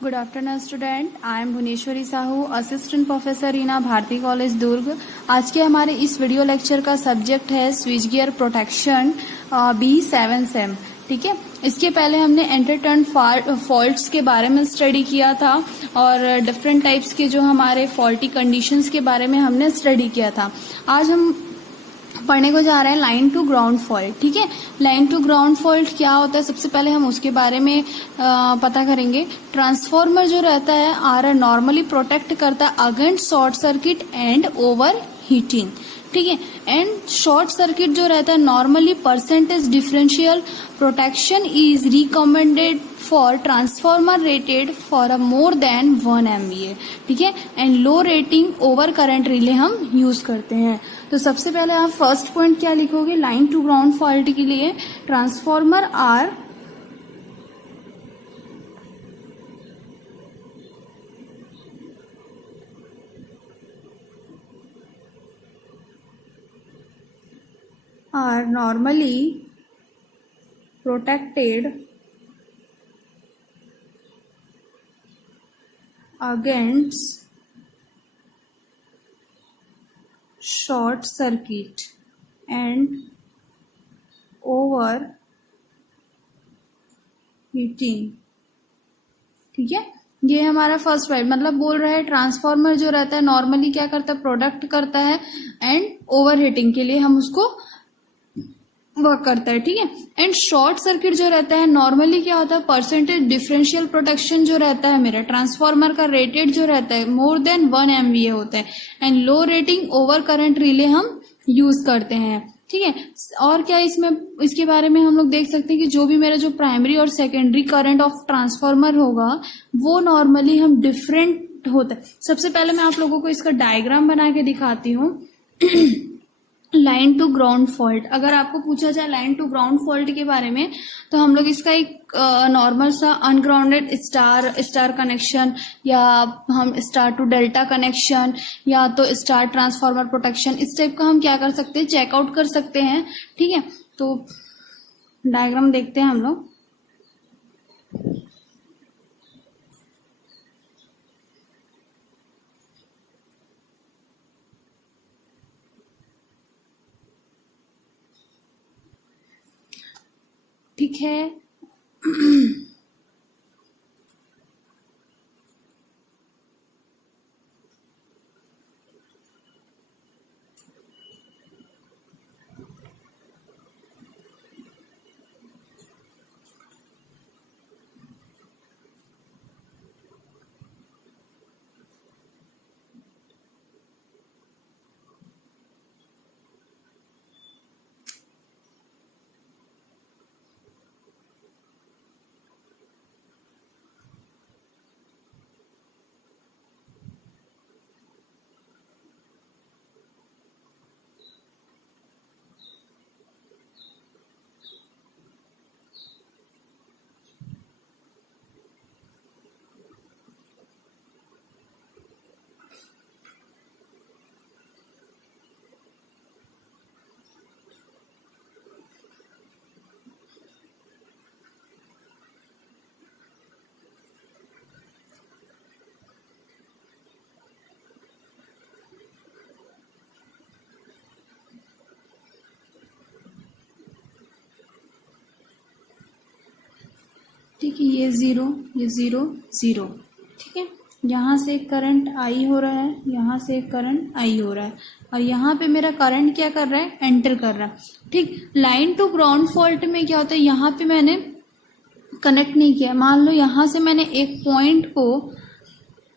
Good afternoon student, I am Bhuvaneshwari Sahu, assistant professor Reena Bharti college Durg. आज के हमारे इस वीडियो लेक्चर का सब्जेक्ट है switch gear protection B7 sem. ठीक है, इसके पहले हमने एंटरटर्न फॉल्ट्स के बारे में स्टडी किया था और डिफरेंट टाइप्स के जो हमारे फॉल्टी कंडीशंस के बारे में हमने स्टडी किया था। आज हम पढ़ने को जा रहे हैं लाइन टू ग्राउंड फॉल्ट। ठीक है, लाइन टू ग्राउंड फॉल्ट क्या होता है, सबसे पहले हम उसके बारे में पता करेंगे। ट्रांसफॉर्मर जो रहता है आर नॉर्मली प्रोटेक्ट करता है against short circuit and over heating. ठीक है, एंड शॉर्ट सर्किट जो रहता है normally percentage differential protection is recommended for transformer rated for a more than 1 MVA। ठीक है, and low rating over current relay हम यूज करते हैं। तो सबसे पहले आप फर्स्ट पॉइंट क्या लिखोगे लाइन टू ग्राउंड फॉल्ट के लिए, transformer are normally protected against short circuit and over heating। ठीक है, ये हमारा फर्स्ट पॉइंट मतलब बोल रहा है ट्रांसफॉर्मर जो रहता है नॉर्मली क्या करता है, प्रोडक्ट करता है एंड ओवर हीटिंग के लिए हम उसको वर्क करता है। ठीक है, एंड शॉर्ट सर्किट जो रहता है नॉर्मली क्या होता है, परसेंटेज डिफरेंशियल प्रोटेक्शन जो रहता है मेरा ट्रांसफॉर्मर का रेटेड जो रहता है मोर देन 1 MVA होता है and low rating over current relay हम यूज करते हैं। ठीक है, और क्या इसमें इसके बारे में हम लोग देख सकते हैं कि जो भी मेरा जो प्राइमरी और सेकेंडरी करंट ऑफ ट्रांसफॉर्मर होगा वो नॉर्मली हम डिफरेंट होता है। सबसे पहले मैं आप लोगों को इसका डायग्राम बना के दिखाती हूँ। लाइन टू ग्राउंड फॉल्ट, अगर आपको पूछा जाए लाइन टू ग्राउंड फॉल्ट के बारे में तो हम लोग इसका एक नॉर्मल सा अनग्राउंडेड स्टार कनेक्शन या हम स्टार टू डेल्टा कनेक्शन या तो स्टार ट्रांसफॉर्मर प्रोटेक्शन इस टाइप का हम क्या कर सकते हैं, चेकआउट कर सकते हैं। ठीक है, तो डायग्राम देखते हैं हम लोग। ठीक है, ठीक है, ये जीरो ये जीरो जीरो। ठीक है, यहाँ से एक करंट आई हो रहा है, यहाँ से एक करंट आई हो रहा है और यहाँ पे मेरा करंट क्या कर रहा है, एंटर कर रहा है। ठीक, लाइन टू ग्राउंड फॉल्ट में क्या होता है, यहाँ पे मैंने कनेक्ट नहीं किया, मान लो यहाँ से मैंने एक पॉइंट को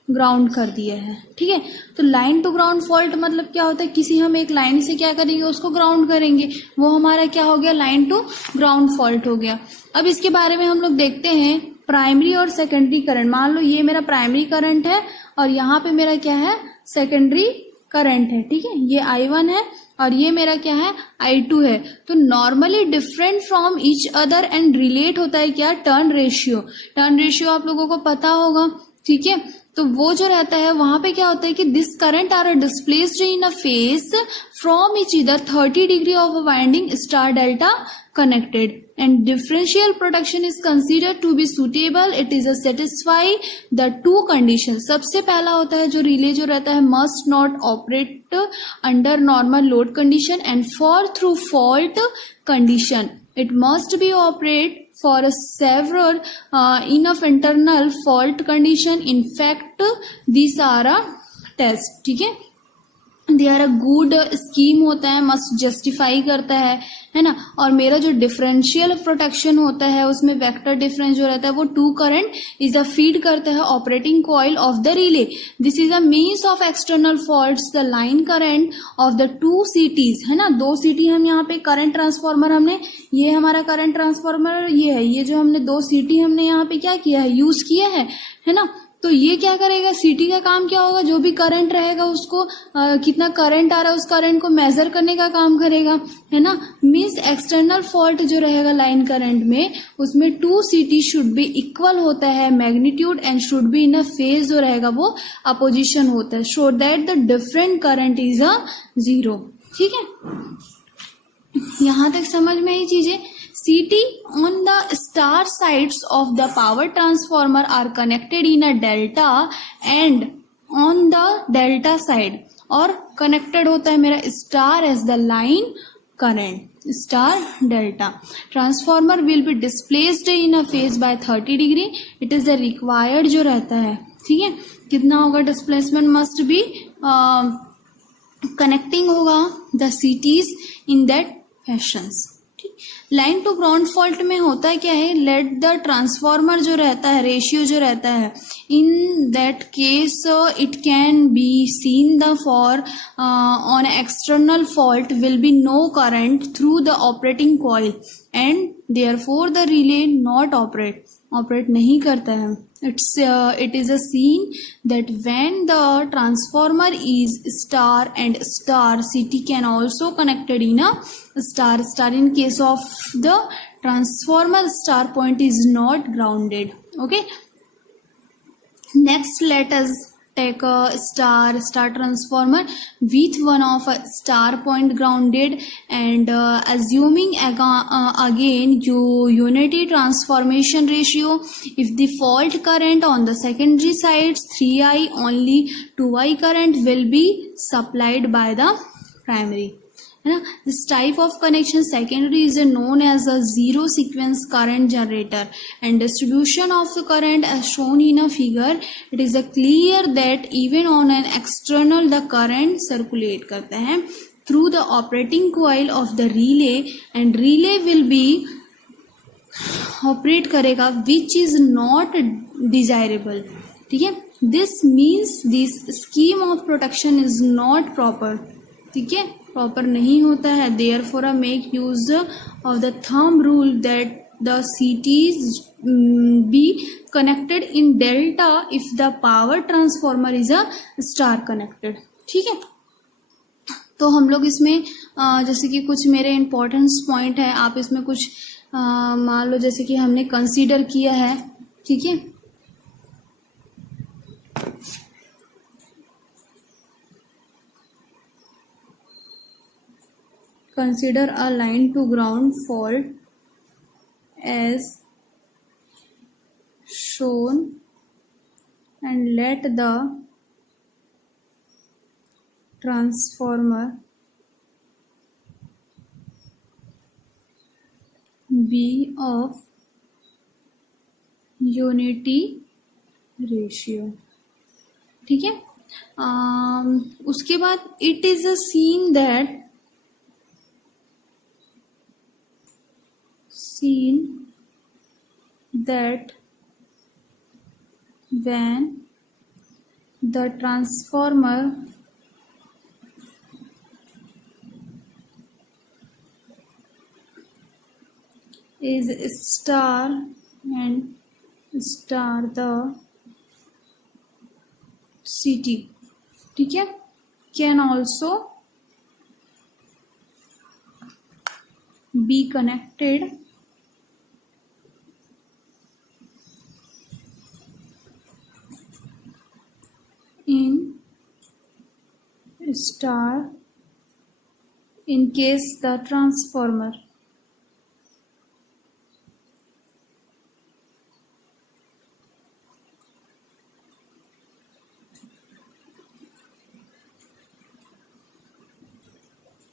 ग्राउंड कर दिया है। ठीक है, तो लाइन टू ग्राउंड फॉल्ट मतलब क्या होता है, किसी हम एक लाइन से क्या करेंगे, उसको ग्राउंड करेंगे, वो हमारा क्या हो गया, लाइन टू ग्राउंड फॉल्ट हो गया। अब इसके बारे में हम लोग देखते हैं प्राइमरी और सेकेंडरी करंट। मान लो ये मेरा प्राइमरी करंट है और यहाँ पे मेरा क्या है, सेकेंडरी करंट है। ठीक है, ये I1 है और ये मेरा क्या है, I2 है। तो normally different from each other and relate होता है क्या, टर्न रेशियो। टर्न रेशियो आप लोगों को पता होगा ठीक है। तो वो जो रहता है वहां पे क्या होता है कि this current are displaced in a phase from each other 30 degree of a winding star delta connected and differential protection is considered to be suitable it is a satisfy the two condition. सबसे पहला होता है जो relay जो रहता है must not operate under normal load condition and for through fault condition it must be operate for a several enough internal fault condition. In fact these are a test, ठीक है। They are a good scheme होता है, must justify करता है ना। और मेरा जो डिफरेंशियल प्रोटेक्शन होता है उसमें वेक्टर डिफरेंस जो रहता है वो two current is a feed करता है operating coil of the relay. This is a means of external faults the line current of the two CTs, है ना। दो सीटी हम यहाँ पे करंट ट्रांसफॉर्मर हमने, ये हमारा करंट ट्रांसफॉर्मर ये है, ये जो हमने दो सीटी हमने यहाँ पे क्या किया है, यूज किया है ना। तो ये क्या करेगा, सीटी का काम क्या होगा, जो भी करंट रहेगा उसको कितना करंट आ रहा है उस करंट को मेजर करने का काम करेगा, है ना। मींस एक्सटर्नल फॉल्ट जो रहेगा लाइन करंट में उसमें टू सीटी शुड बी इक्वल होता है magnitude and should be in a phase जो रहेगा वो अपोजिशन होता है, so that the different current is a zero. ठीक है, यहां तक समझ में ये चीजें। CT on the star sides of the power transformer are connected in a delta and on the delta side और connected होता है मेरा star as the line current star delta. Transformer will be displaced in a phase by 30 degree. It is the required जो रहता है, ठीक है। कितना होगा displacement must be connecting होगा the CTs in that fashions। Line to ground fault में होता है क्या है, लेट द ट्रांसफॉर्मर जो रहता है रेशियो जो रहता है in that case it can be seen the for on external fault will be no current through the operating coil and therefore the relay not operate नहीं करता है। It is a scene that when the transformer is star and star CT can also connected in a star in case of the transformer star point is not grounded। Okay, next let us take a star transformer with one of a star point grounded and assuming again unity transformation ratio, if the fault current on the secondary sides 3I only 2I current will be supplied by the primary, है ना। This type of connection secondary is known as a zero sequence current generator and distribution of the current as shown in a figure. It is a clear that even on an external the current circulate करता है through the operating coil of the relay and relay will be operate करेगा which is not desirable, ठीक है। This means this scheme of protection is not proper, ठीक है, proper नहीं होता है। Therefore make use of the thumb rule that the CTs be connected in delta if the power transformer is a star connected, ठीक है। तो हम लोग इसमें जैसे कि कुछ मेरे इम्पोर्टेंस पॉइंट है, आप इसमें कुछ मान लो जैसे कि हमने कंसीडर किया है, ठीक है। Consider a line to ground fault as shown and let the transformer be of unity ratio, ठीक है। उसके बाद it is a seen that when the transformer is star and star the CT, ठीक है, can also be connected star in case the transformer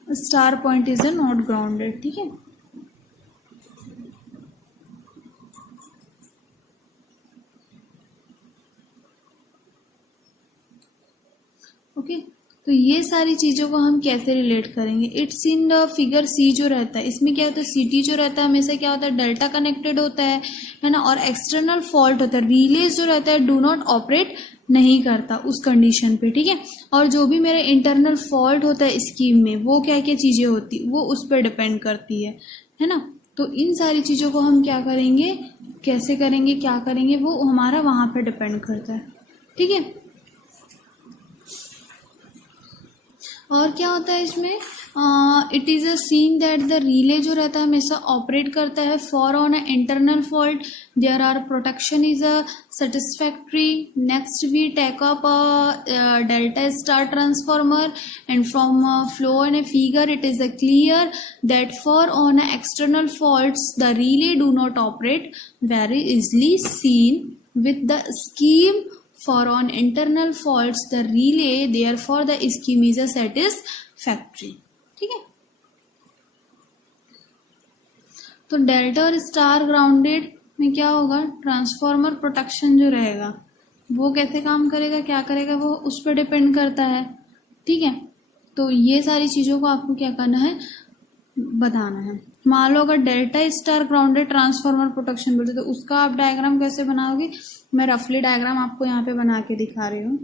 star point is a not grounded. ठीक है, okay तो ये सारी चीज़ों को हम कैसे रिलेट करेंगे? इट्स इन द फिगर सी जो रहता है, इसमें क्या होता है, सीटी जो रहता है हमेशा क्या होता है, डेल्टा कनेक्टेड होता है ना, और एक्सटर्नल फॉल्ट होता है, रिलेज जो रहता है डू नॉट ऑपरेट नहीं करता उस कंडीशन पे, ठीक है। और जो भी मेरे इंटरनल फॉल्ट होता है स्कीम में, वो क्या क्या चीज़ें होती वो उस पर डिपेंड करती है ना। तो इन सारी चीज़ों को हम क्या करेंगे, कैसे करेंगे, क्या करेंगे, वो हमारा वहाँ पे डिपेंड करता है, ठीक है। और क्या होता है इसमें, it is a seen that the relay जो रहता है हमेशा ऑपरेट करता है for on a internal fault, there are protection is a satisfactory. Next we take up delta star transformer and from flow in a figure it is clear that for on external faults the relay do not operate very easily seen with the scheme. For on internal faults the relay therefore the scheme is a satisfactory, ठीक है। तो delta और star grounded में क्या होगा, transformer protection जो रहेगा वो कैसे काम करेगा, क्या करेगा, वो उस पर डिपेंड करता है, ठीक है। तो ये सारी चीज़ों को आपको क्या करना है, बताना है। मान लो अगर delta star grounded transformer protection बोलते तो उसका आप डायग्राम कैसे बनाओगे, मैं रफली डायग्राम आपको यहाँ पे बना के दिखा रही हूँ।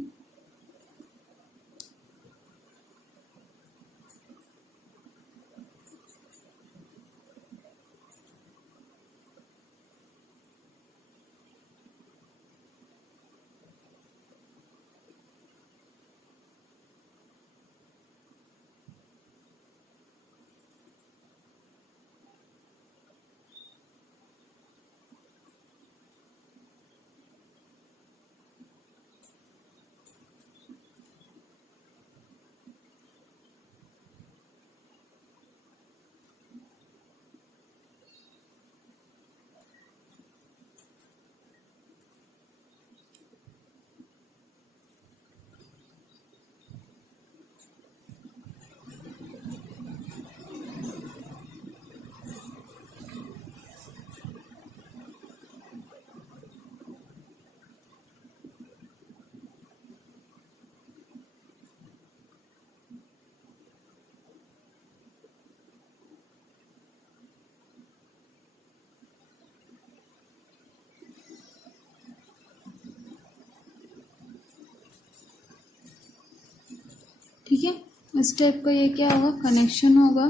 ठीक है, स्टेप का ये क्या होगा, कनेक्शन होगा।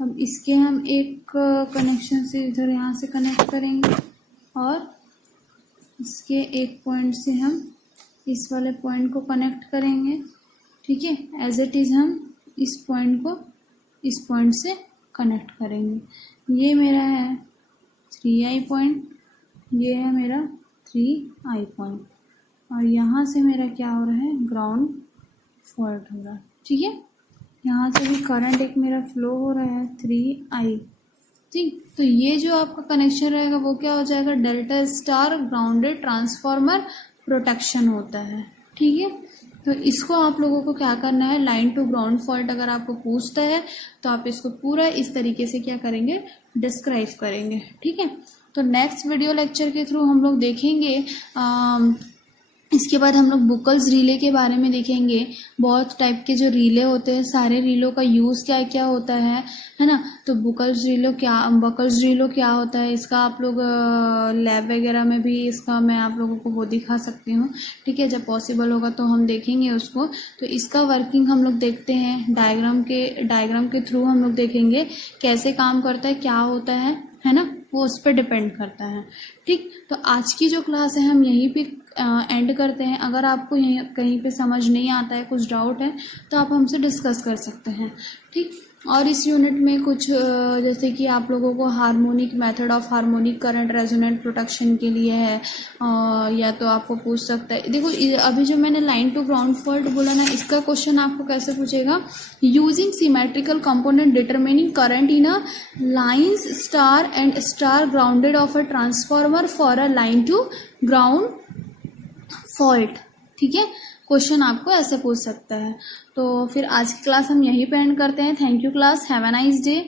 अब इसके हम एक कनेक्शन से इधर यहाँ से कनेक्ट करेंगे और इसके एक पॉइंट से हम इस वाले पॉइंट को कनेक्ट करेंगे, ठीक है। एज इट इज़ हम इस पॉइंट को इस पॉइंट से कनेक्ट करेंगे। ये मेरा है 3i पॉइंट, ये है मेरा 3i पॉइंट, और यहाँ से मेरा क्या हो रहा है, ग्राउंड फॉल्ट हो रहा है, ठीक है। यहाँ से भी करंट एक मेरा फ्लो हो रहा है 3i, ठीक। तो ये जो आपका कनेक्शन रहेगा वो क्या हो जाएगा, delta star grounded transformer protection होता है, ठीक है। तो इसको आप लोगों को क्या करना है, लाइन टू ग्राउंड फॉल्ट अगर आपको पूछता है तो आप इसको पूरा इस तरीके से क्या करेंगे, डिस्क्राइब करेंगे, ठीक है। तो नेक्स्ट वीडियो लेक्चर के थ्रू हम लोग देखेंगे इसके बाद हम लोग बुकल्स रिले के बारे में देखेंगे। बहुत टाइप के जो रिले होते हैं, सारे रिलो का यूज़ क्या क्या होता है ना। तो बकल्स रिलो क्या होता है, इसका आप लोग लैब वगैरह में भी इसका मैं आप लोगों को वो दिखा सकती हूँ, ठीक है। जब पॉसिबल होगा तो हम देखेंगे उसको। तो इसका वर्किंग हम लोग देखते हैं, डायग्राम के थ्रू हम लोग देखेंगे कैसे काम करता है, क्या होता है ना, वो उस पर डिपेंड करता है, ठीक। तो आज की जो क्लास है हम यहीं पे एंड करते हैं। अगर आपको कहीं पे समझ नहीं आता है, कुछ डाउट है, तो आप हमसे डिस्कस कर सकते हैं, ठीक। और इस यूनिट में कुछ जैसे कि आप लोगों को harmonic method of harmonic current resonant protection के लिए है, या तो आपको पूछ सकता है। देखो अभी जो मैंने लाइन टू ग्राउंड फॉल्ट बोला ना, इसका क्वेश्चन आपको कैसे पूछेगा, using symmetrical component determining current in a lines star and star grounded of a transformer for a line to ground fault. ठीक है, क्वेश्चन आपको ऐसे पूछ सकता है। तो फिर आज की क्लास हम यहीं पे एंड करते हैं। Thank you class, have a nice day.